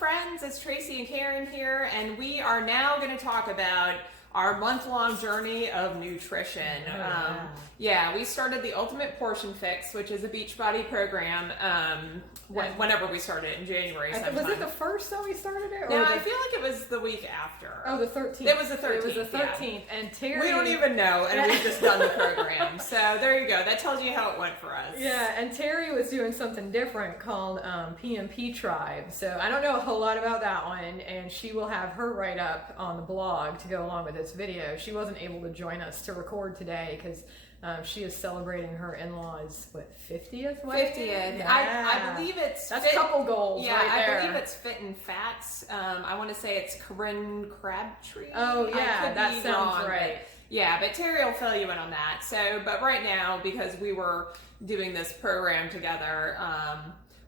friends, it's Tracy and Karen here, and we are now going to talk about our month-long journey of nutrition. We started the Ultimate Portion Fix, which is a Beachbody program, whenever we started in January. Was it the first that we started it? No, I feel like it was the week after. Oh, the 13th. It was the 13th. It was the 13th. Yeah. And Terry... We don't even know, and we've just done the program. So there you go. That tells you how it went for us. Yeah, and Terry was doing something different called PMP Tribe. So I don't know a whole lot about that one, and she will have her write-up on the blog to go along with this video. She wasn't able to join us to record today because she is celebrating her in-laws, 50th wedding? 50th. Yeah. I believe it's... That's couple goals right there. I believe it's Fit and Fats. I want to say it's Corinne Crabtree. Oh, yeah, that sounds right. But Terry will fill you in on that. So, but right now, because we were doing this program together,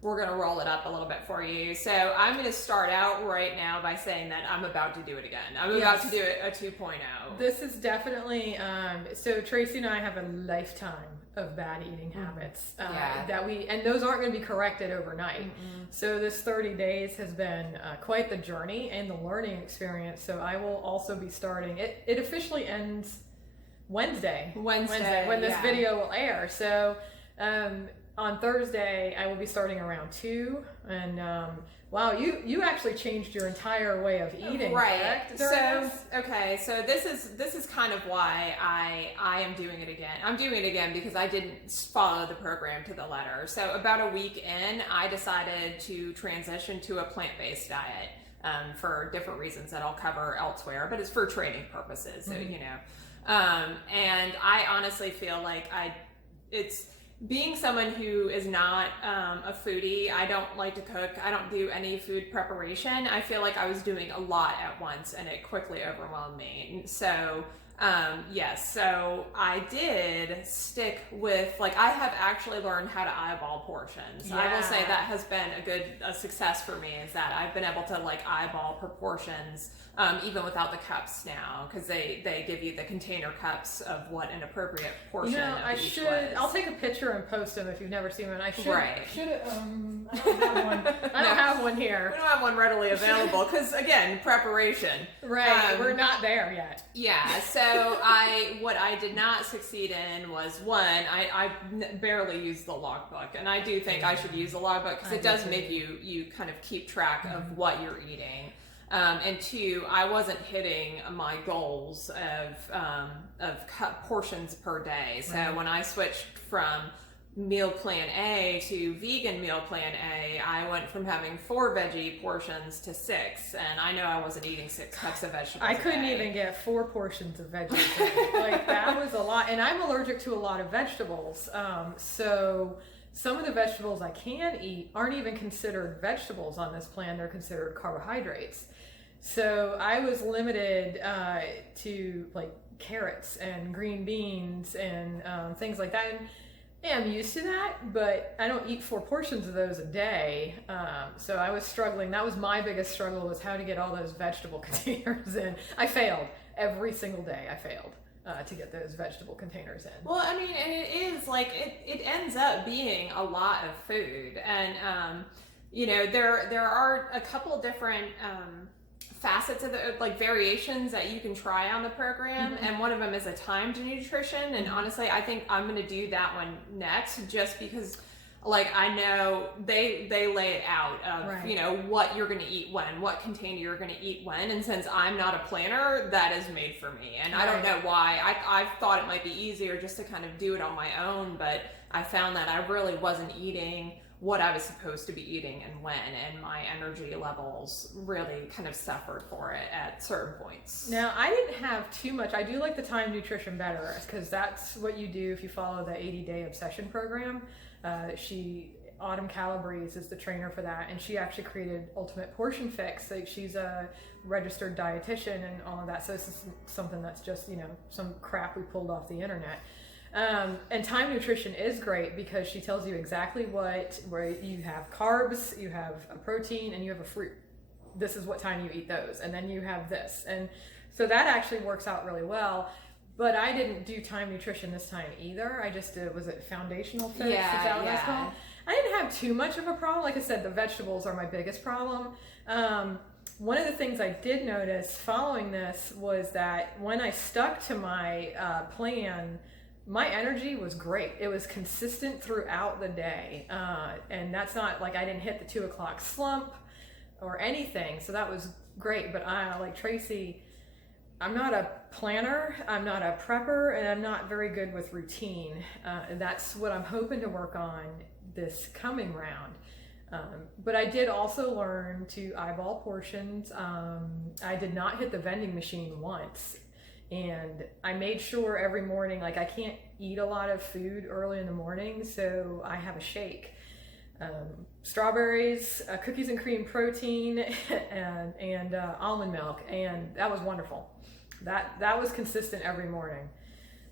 we're going to roll it up a little bit for you. So I'm going to start out right now by saying that I'm about to do it again. I'm about to do it a 2.0. This is definitely, so Tracy and I have a lifetime of bad eating habits and those aren't going to be corrected overnight. So this 30 days has been quite the journey and the learning experience. So I will also be starting, it officially ends Wednesday when this video will air. So, on Thursday, I will be starting around 2, and wow, you actually changed your entire way of eating, right? Correct? So this is kind of why I am doing it again. I'm doing it again because I didn't follow the program to the letter. So about a week in, I decided to transition to a plant-based diet for different reasons that I'll cover elsewhere, but it's for training purposes. So and I honestly feel like it's being someone who is not a foodie. I don't like to cook. I don't do any food preparation. I feel like I was doing a lot at once and it quickly overwhelmed me. So so I did stick with, I have actually learned how to eyeball portions. Yeah. I will say that has been a success for me, is that I've been able to eyeball proportions even without the cups now, because they give you the container cups of what an appropriate portion of each was. I'll take a picture and post them if you've never seen one. I don't have one. I don't have one here. We don't have one readily available because, again, preparation. Right, we're not there yet. Yeah, so what I did not succeed in was, one, I barely used the logbook, and I do think I should use the logbook because it does make you kind of keep track of what you're eating. And two, I wasn't hitting my goals of cut portions per day. So when I switched from meal plan A to vegan meal plan A, I went from having 4 veggie portions to 6, and I know I wasn't eating 6 cups of vegetables. I couldn't even get 4 portions of veggies. That was a lot, and I'm allergic to a lot of vegetables. So some of the vegetables I can eat aren't even considered vegetables on this plan. They're considered carbohydrates. So I was limited to carrots and green beans and things like that. And I'm used to that, but I don't eat 4 portions of those a day. So I was struggling. That was my biggest struggle, was how to get all those vegetable containers in. I failed. Every single day I failed to get those vegetable containers in. Well, I mean, and it is it ends up being a lot of food. And, there are a couple different facets of the variations that you can try on the program, and one of them is a timed nutrition, and honestly I think I'm going to do that one next, just because I know they lay it out of what you're going to eat when, what container you're going to eat when, and since I'm not a planner, that is made for me, and I don't know why. I thought it might be easier just to kind of do it on my own, but I found that I really wasn't eating what I was supposed to be eating and when, and my energy levels really kind of suffered for it at certain points. Now, I didn't have too much. I do like the time nutrition better, because that's what you do if you follow the 80-day obsession program. Autumn Calabrese is the trainer for that, and she actually created Ultimate Portion Fix. She's a registered dietitian and all of that, so this is something that's just some crap we pulled off the internet. And time nutrition is great because she tells you exactly where you have carbs, you have a protein, and you have a fruit. This is what time you eat those, and then you have this, and so that actually works out really well. But I didn't do time nutrition this time either. I just did, was it foundational fix? Is that what it's called? I didn't have too much of a problem. Like I said, the vegetables are my biggest problem. One of the things I did notice following this was that when I stuck to my plan, my energy was great. It was consistent throughout the day. And that's not like I didn't hit the 2 o'clock slump or anything. So that was great. But I, like Tracy, I'm not a planner, I'm not a prepper, and I'm not very good with routine. And that's what I'm hoping to work on this coming round. But I did also learn to eyeball portions. I did not hit the vending machine once. And I made sure every morning, like I can't eat a lot of food early in the morning, so I have a shake. Strawberries, cookies and cream protein, and almond milk, and that was wonderful. That was consistent every morning.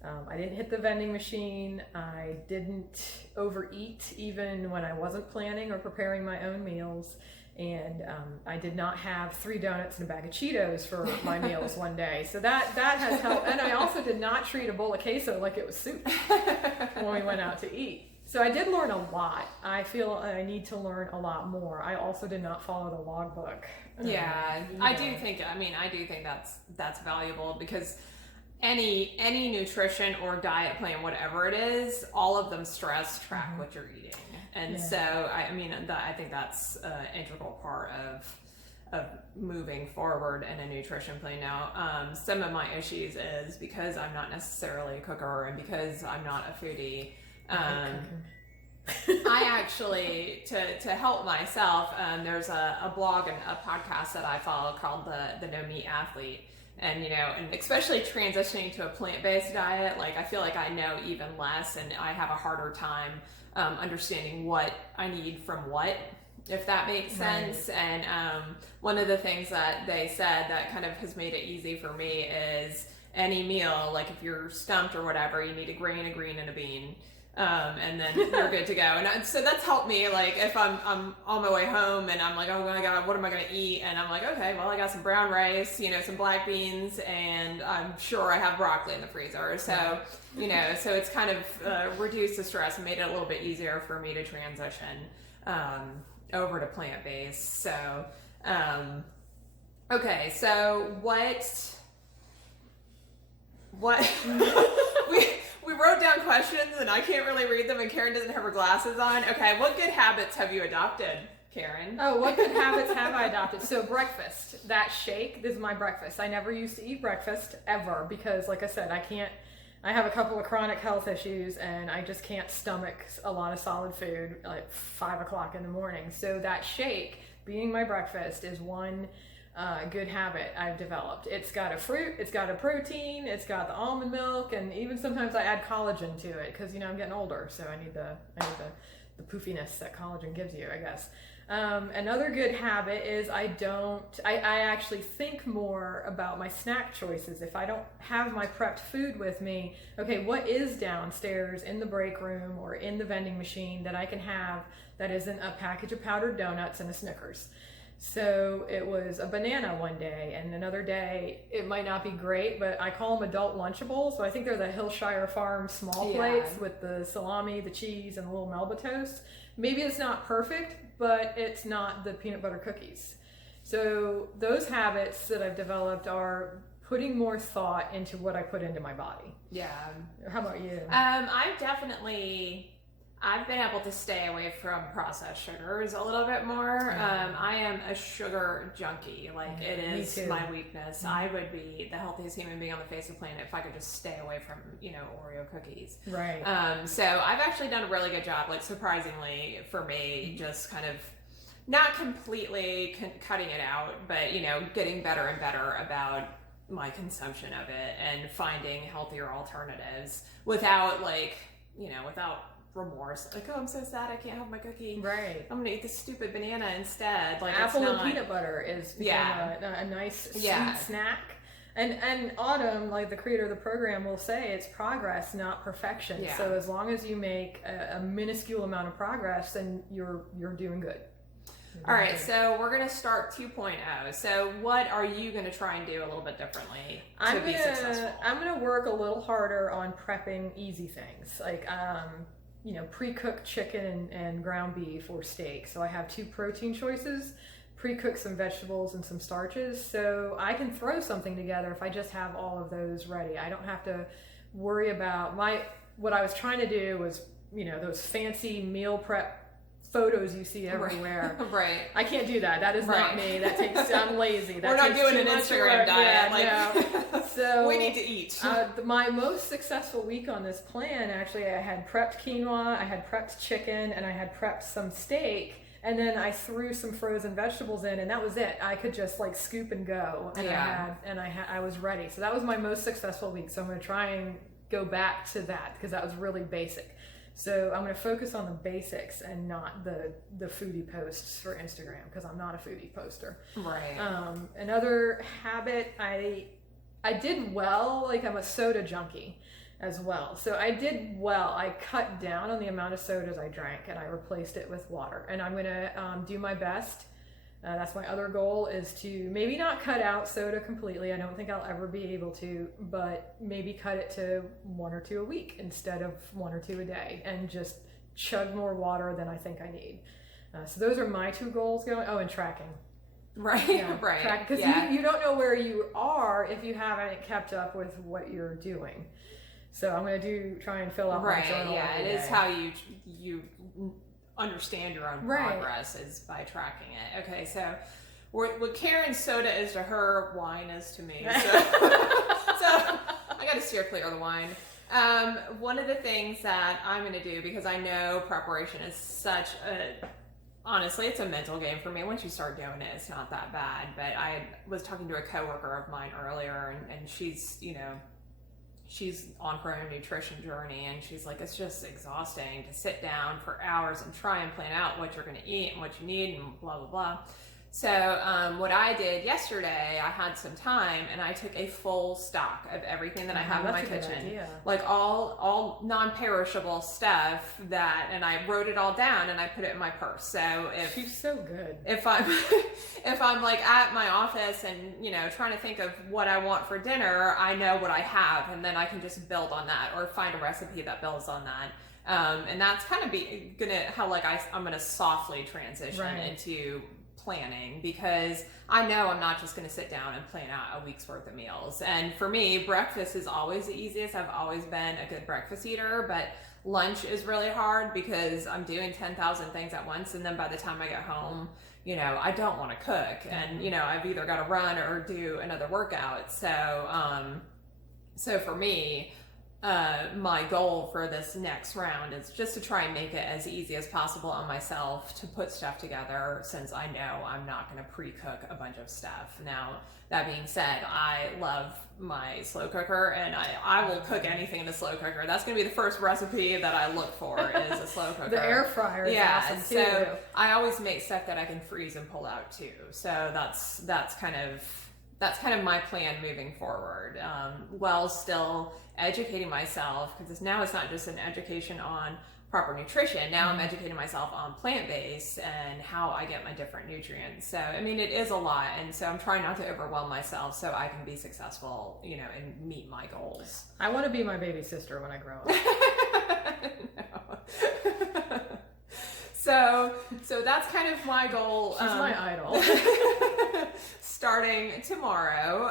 I didn't hit the vending machine. I didn't overeat even when I wasn't planning or preparing my own meals. And I did not have 3 donuts and a bag of Cheetos for my meals one day. So that has helped. And I also did not treat a bowl of queso like it was soup when we went out to eat. So I did learn a lot. I feel I need to learn a lot more. I also did not follow the logbook. Yeah, I do think that's valuable, because any nutrition or diet plan, whatever it is, all of them stress track what you're eating. And so, I think that's an integral part of moving forward in a nutrition plan. Now, some of my issues is because I'm not necessarily a cooker and because I'm not a foodie, I actually, to help myself, there's a blog and a podcast that I follow called the No Meat Athlete. And, and especially transitioning to a plant-based diet, like I feel like I know even less, and I have a harder time understanding what I need from what, if that makes sense. Right. And one of the things that they said that kind of has made it easy for me is any meal, like if you're stumped or whatever, you need a grain, a green, and a bean. And then you're good to go. And so that's helped me, like if I'm on my way home and I'm like, oh my God, what am I going to eat? And I'm like, okay, well, I got some brown rice, some black beans, and I'm sure I have broccoli in the freezer. So, so it's kind of reduced the stress and made it a little bit easier for me to transition over to plant-based. So, okay, so what we wrote down questions and I can't really read them, and Karen doesn't have her glasses on. Okay, what good habits have you adopted, Karen? Oh, what good habits have I adopted? So breakfast, that shake, this is my breakfast. I never used to eat breakfast ever because, like I said, I have a couple of chronic health issues and I just can't stomach a lot of solid food like 5 o'clock in the morning. So that shake being my breakfast is one good habit I've developed. It's got a fruit, it's got a protein, it's got the almond milk, and even sometimes I add collagen to it because I'm getting older, so I need the poofiness that collagen gives you, I guess. Another good habit is I actually think more about my snack choices. If I don't have my prepped food with me, okay, what is downstairs in the break room or in the vending machine that I can have that isn't a package of powdered donuts and a Snickers? So it was a banana one day, and another day it might not be great, but I call them adult Lunchables. So I think they're the Hillshire Farm small plates with the salami, the cheese, and the little Melba toast. Maybe it's not perfect, but it's not the peanut butter cookies. So those habits that I've developed are putting more thought into what I put into my body. Yeah. How about you? I've been able to stay away from processed sugars a little bit more. I am a sugar junkie. Like, it is my weakness. I would be the healthiest human being on the face of the planet if I could just stay away from, Oreo cookies. Right. So I've actually done a really good job, like surprisingly for me, just kind of not completely cutting it out, but, getting better and better about my consumption of it and finding healthier alternatives without without remorse, like, oh, I'm so sad I can't have my cookie. Right. I'm gonna eat this stupid banana instead. Like, apple and peanut butter is a nice sweet snack. And Autumn, like the creator of the program, will say it's progress, not perfection. Yeah. So as long as you make a minuscule amount of progress, then you're doing good. All right, so we're going to start 2.0. So what are you going to try and do a little bit differently to be successful? I'm going to work a little harder on prepping easy things. Like pre-cooked chicken and ground beef or steak. So I have 2 protein choices, pre-cook some vegetables and some starches. So I can throw something together if I just have all of those ready. I don't have to worry about what I was trying to do was, those fancy meal prep photos you see everywhere. Right. I can't do that. That is not me. I'm lazy. We're not doing an Instagram diet. No. So we need to eat. My most successful week on this plan, actually, I had prepped quinoa, I had prepped chicken, and I had prepped some steak. And then I threw some frozen vegetables in, and that was it. I could just scoop and go, and I was ready. So that was my most successful week. So I'm going to try and go back to that because that was really basic. So I'm going to focus on the basics and not the foodie posts for Instagram because I'm not a foodie poster. Right. Another habit, I did well. I'm a soda junkie as well. So I did well. I cut down on the amount of sodas I drank and I replaced it with water. And I'm going to do my best. That's my other goal, is to maybe not cut out soda completely. I don't think I'll ever be able to, but maybe cut it to 1 or 2 a week instead of 1 or 2 a day, and just chug more water than I think I need. So those are my 2 goals going. Oh, and tracking. Right, yeah, right. Because you don't know where you are if you haven't kept up with what you're doing. So I'm going to try and fill out my journal. Yeah, it is how you understand your own progress is by tracking it. Okay, so what Karen's soda is to her, wine is to me. So, I got to steer clear of the wine. One of the things that I'm going to do, because I know preparation is honestly, it's a mental game for me. Once you start doing it, it's not that bad. But I was talking to a coworker of mine earlier, and she's on her own nutrition journey, and she's like, it's just exhausting to sit down for hours and try and plan out what you're going to eat and what you need and blah, blah, blah. So what I did yesterday, I had some time and I took a full stock of everything that I have in my kitchen, all non-perishable stuff and I wrote it all down and I put it in my purse. So she's so good. If I'm at my office and trying to think of what I want for dinner, I know what I have, and then I can just build on that or find a recipe that builds on that. And that's kind of I'm gonna softly transition into planning, because I know I'm not just going to sit down and plan out a week's worth of meals. And for me, breakfast is always the easiest. I've always been a good breakfast eater, but lunch is really hard because I'm doing 10,000 things at once. And then by the time I get home, I don't want to cook, and I've either got to run or do another workout. So for me, my goal for this next round is just to try and make it as easy as possible on myself to put stuff together, since I know I'm not going to pre-cook a bunch of stuff. Now, that being said, I love my slow cooker, and I will cook anything in a slow cooker. That's going to be the first recipe that I look for is a slow cooker. The air fryer is awesome too. So I always make stuff that I can freeze and pull out too. So that's kind of my plan moving forward, while still educating myself, because now it's not just an education on proper nutrition. Now I'm educating myself on plant-based and how I get my different nutrients. So, it is a lot. And so I'm trying not to overwhelm myself so I can be successful, and meet my goals. I want to be my baby sister when I grow up. So that's kind of my goal. She's my idol. Starting tomorrow.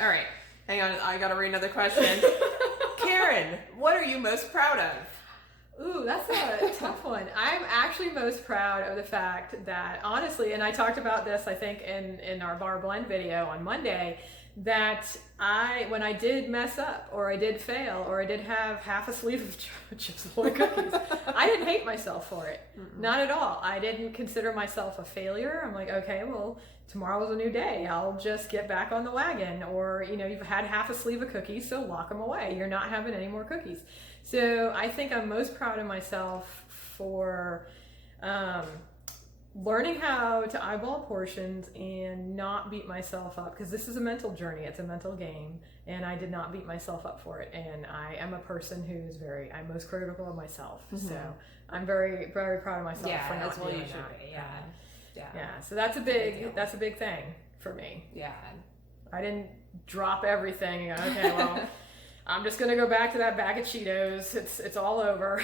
All right, hang on. I got to read another question. Karen, what are you most proud of? Ooh, that's a tough one. I'm actually most proud of the fact that, honestly, and I talked about this, I think, in our bar blend video on Monday, that when I did mess up, or I did fail, or I did have half a sleeve of chips Ahoy cookies, I didn't hate myself for it. Mm-mm. Not at all. I didn't consider myself a failure. I'm like, okay, well, tomorrow's a new day. I'll just get back on the wagon. Or, you've had half a sleeve of cookies, so lock them away. You're not having any more cookies. So I think I'm most proud of myself for learning how to eyeball portions and not beat myself up, because this is a mental journey. It's a mental game, and I did not beat myself up for it. And I am a person who's I'm most critical of myself. Mm-hmm. So I'm very, very proud of myself for not doing that. Yeah. So that's a big thing for me. Yeah. I didn't drop everything. Okay, well, I'm just gonna go back to that bag of Cheetos. It's all over.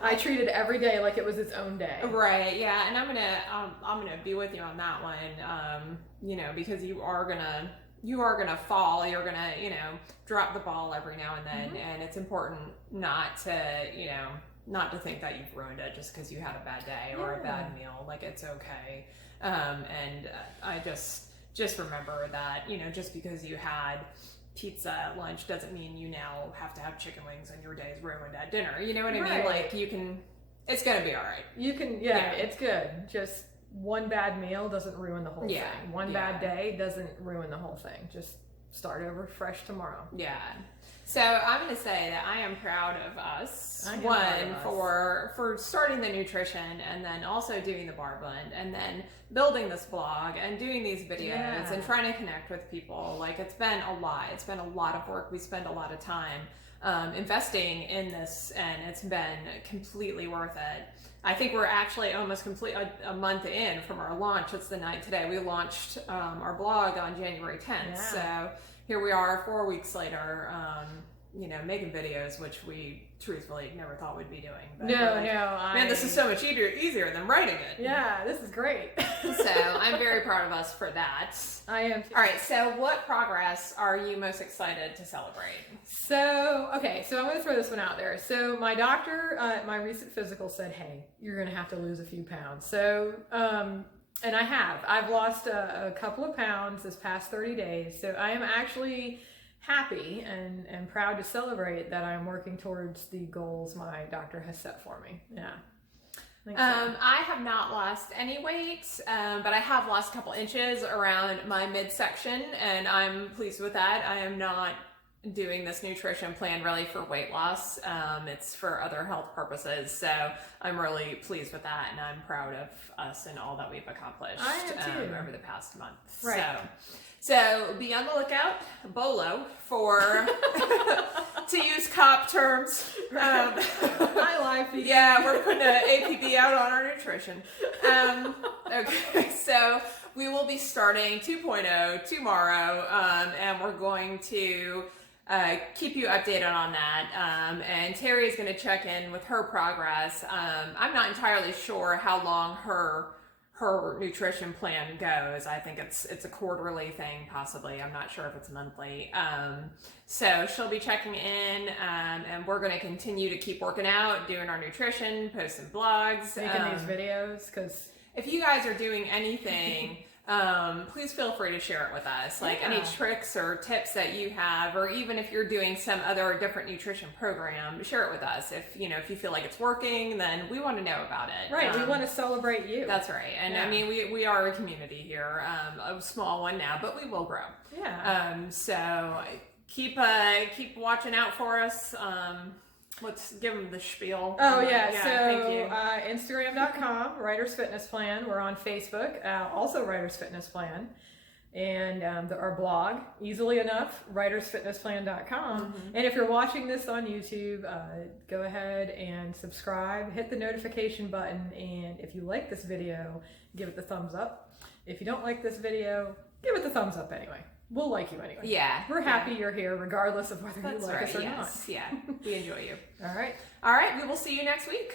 I treat it every day like it was its own day. Right. Yeah. And I'm gonna be with you on that one. You know, because you are gonna fall. You're gonna, you know, drop the ball every now and then, and it's important not to, you know, not to think that you've ruined it just because you had a bad day or a bad meal. Like, it's okay. And I just remember that, you know, just because you had pizza at lunch doesn't mean you now have to have chicken wings and your day is ruined at dinner. You know what I mean? Like, it's gonna be all right. You can, it's good. Just one bad meal doesn't ruin the whole thing. One bad day doesn't ruin the whole thing. Just start over fresh tomorrow. Yeah. So I'm going to say that I am proud of us. For starting the nutrition, and then also doing the bar blend, and then building this blog and doing these videos and trying to connect with people. Like, it's been a lot. It's been a lot of work. We spend a lot of time investing in this, and it's been completely worth it. I think we're actually almost a month in from our launch. It's the night today. We launched our blog on January 10th. Yeah. So here we are 4 weeks later, you know, making videos, which we truthfully never thought we'd be doing. But man, this is so much easier than writing it. Yeah, this is great. So I'm very proud of us for that. I am too. All right, so what progress are you most excited to celebrate? So I'm going to throw this one out there. So my doctor, my recent physical said, hey, you're going to have to lose a few pounds. So, and I have. I've lost a couple of pounds this past 30 days. So I am actually happy and proud to celebrate that I'm working towards the goals my doctor has set for me. Yeah. I have not lost any weight, but I have lost a couple inches around my midsection, and I'm pleased with that. I am not doing this nutrition plan really for weight loss. It's for other health purposes. So I'm really pleased with that, and I'm proud of us and all that we've accomplished over the past month. Right. So be on the lookout, BOLO, for, to use COP terms. My life. Yeah, we're putting an APB out on our nutrition. Okay, so we will be starting 2.0 tomorrow, and we're going to keep you updated on that. And Terry is going to check in with her progress. I'm not entirely sure how long her nutrition plan goes. I think it's a quarterly thing, possibly. I'm not sure if it's monthly. So she'll be checking in, and we're going to continue to keep working out, doing our nutrition, posting blogs, making these videos. Because if you guys are doing anything, please feel free to share it with us. Like any tricks or tips that you have, or even if you're doing some other different nutrition program, share it with us. If you feel like it's working, then we want to know about it. Right, we want to celebrate you. That's right. And I mean, we are a community here, a small one now, but we will grow. Yeah. So keep watching out for us. Let's give them the spiel. Oh, yeah. So Instagram.com, Writer's Fitness Plan. We're on Facebook, also Writer's Fitness Plan. And our blog, easily enough, writersfitnessplan.com. And if you're watching this on YouTube, go ahead and subscribe, hit the notification button. And if you like this video, give it the thumbs up. If you don't like this video, give it the thumbs up anyway. We'll like you anyway. Yeah. We're happy you're here, regardless of whether you like us or not. Yeah. We enjoy you. All right. All right. We will see you next week.